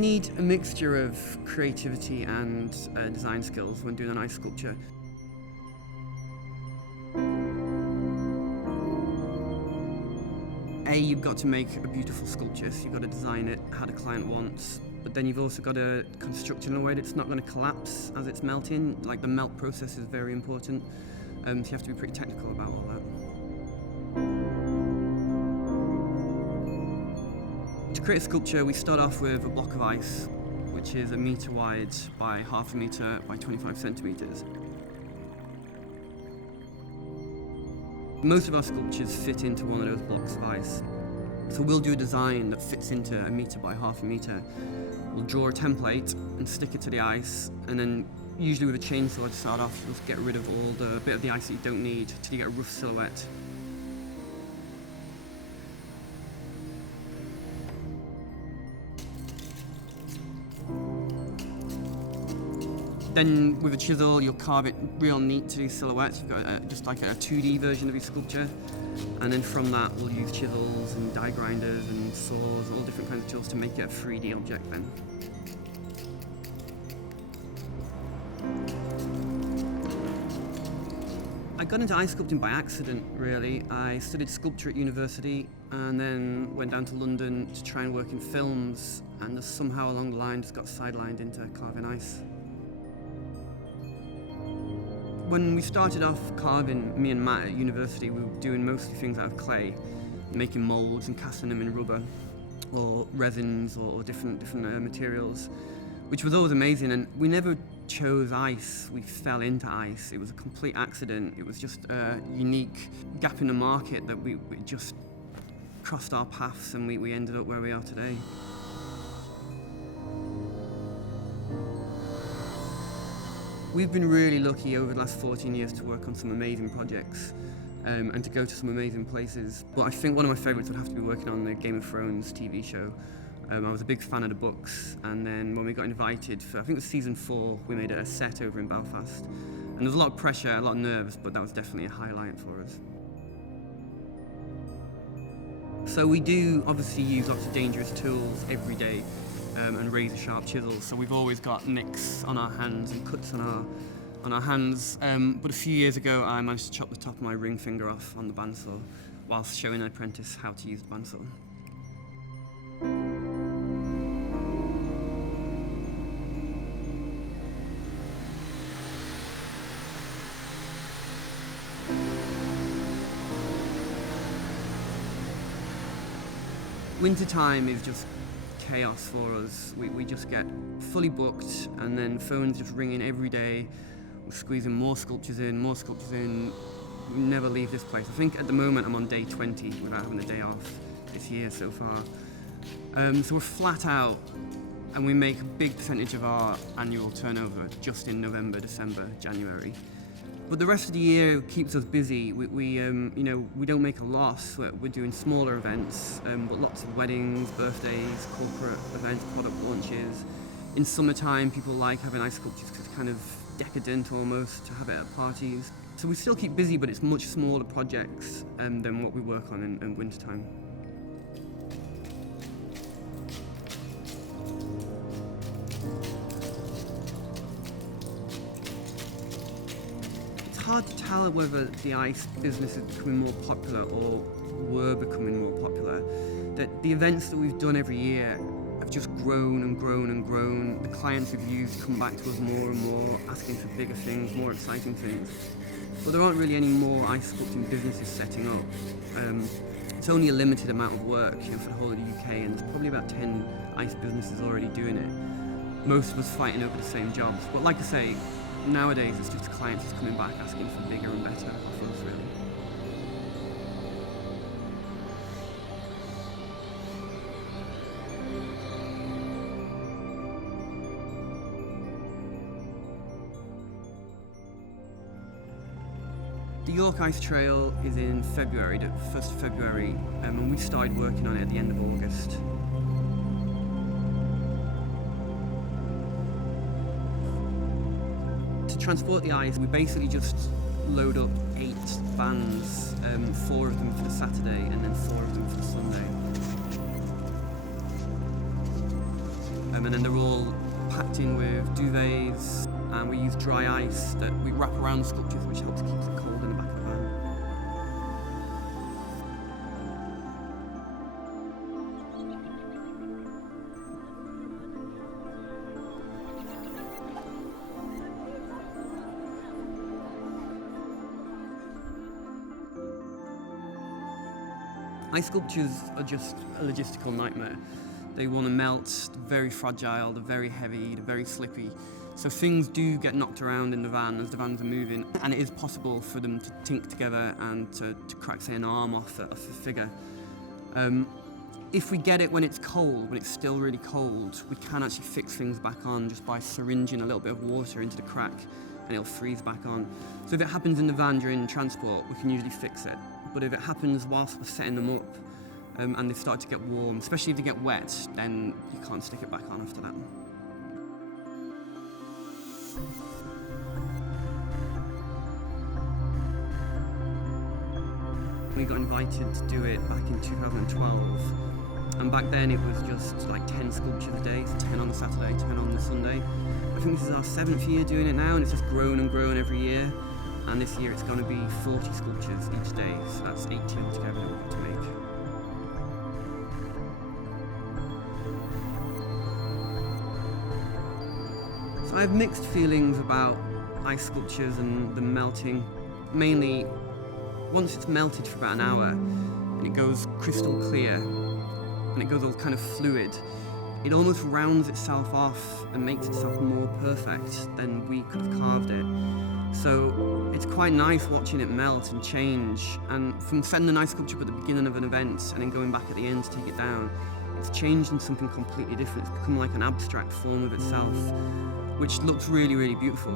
need a mixture of creativity and design skills when doing an ice sculpture. You've got to make a beautiful sculpture, so you've got to design it how the client wants, but then you've also got to construct it in a way that's not going to collapse as it's melting. Like, the melt process is very important, so you have to be pretty technical about all that. To create a sculpture, we start off with a block of ice, which is 1 metre wide by 1/2 metre by 25 centimetres. Most of our sculptures fit into one of those blocks of ice. So we'll do a design that fits into 1 metre by 1/2 metre. We'll draw a template and stick it to the ice, and then usually with a chainsaw to start off, we'll get rid of all the bit of the ice that you don't need till you get a rough silhouette. Then with a chisel, you'll carve it real neat to these silhouettes. You've got just like a 2D version of your sculpture. And then from that, we'll use chisels and die grinders and saws, all different kinds of tools to make it a 3D object then. I got into ice sculpting by accident, really. I studied sculpture at university and then went down to London to try and work in films, and just somehow along the line just got sidelined into carving ice. When we started off carving, me and Matt at university, we were doing mostly things out of clay, making moulds and casting them in rubber, or resins, or different materials, which was always amazing. And we never chose ice, we fell into ice. It was a complete accident. It was just a unique gap in the market that we just crossed our paths, and we ended up where we are today. We've been really lucky over the last 14 years to work on some amazing projects and to go to some amazing places. But I think one of my favourites would have to be working on the Game of Thrones TV show. I was a big fan of the books, and then when we got invited for, I think it was season 4, we made a set over in Belfast. And there was a lot of pressure, a lot of nerves, but that was definitely a highlight for us. So we do obviously use lots of dangerous tools every day. And razor-sharp chisels, so we've always got nicks on our hands and cuts on our hands. But a few years ago, I managed to chop the top of my ring finger off on the bandsaw whilst showing an apprentice how to use the bandsaw. Wintertime is just chaos for us. We just get fully booked, and then phones just ringing every day. We're squeezing more sculptures in. We never leave this place. I think at the moment I'm on day 20 without having a day off this year so far. So we're flat out, and we make a big percentage of our annual turnover just in November, December, January. But the rest of the year keeps us busy. We don't make a loss. We're doing smaller events, but lots of weddings, birthdays, corporate events, product launches. In summertime, people like having ice sculptures because it's kind of decadent almost to have it at parties. So we still keep busy, but it's much smaller projects than what we work on in wintertime. It's hard to tell whether the ice business is becoming more popular or were becoming more popular. That the events that we've done every year have just grown and grown and grown. The clients we've used come back to us more and more, asking for bigger things, more exciting things. But there aren't really any more ice sculpting businesses setting up. It's only a limited amount of work, for the whole of the UK, and there's probably about 10 ice businesses already doing it. Most of us fighting over the same jobs. But like I say, nowadays it's just clients just coming back asking for bigger and better for us, really. The York Ice Trail is in February, the 1st of February, and we started working on it at the end of August. To transport the ice, we basically just load up 8 vans, 4 of them for the Saturday and then 4 of them for the Sunday. and then they're all packed in with duvets, and we use dry ice that we wrap around the sculptures, which helps keep it cold in the back of the van. Ice sculptures are just a logistical nightmare. They want to melt, they're very fragile, they're very heavy, they're very slippy. So things do get knocked around in the van as the vans are moving, and it is possible for them to tink together and to crack, say, an arm off a figure. If we get it when it's cold, when it's still really cold, we can actually fix things back on just by syringing a little bit of water into the crack, and it'll freeze back on. So if it happens in the van during transport, we can usually fix it. But if it happens whilst we're setting them up, and they start to get warm, especially if they get wet, then you can't stick it back on after that. We got invited to do it back in 2012, and back then it was just like 10 sculptures a day, so 10 on the Saturday, 10 on the Sunday. I think this is our 7th year doing it now, and it's just grown and grown every year. And this year it's going to be 40 sculptures each day, so that's 80 altogether that we've got to make. So I have mixed feelings about ice sculptures and the melting. Mainly, once it's melted for about an hour and it goes crystal clear and it goes all kind of fluid, it almost rounds itself off and makes itself more perfect than we could have carved it. So it's quite nice watching it melt and change, and from setting an ice sculpture up at the beginning of an event and then going back at the end to take it down, it's changed into something completely different. It's become like an abstract form of itself, which looks really, really beautiful.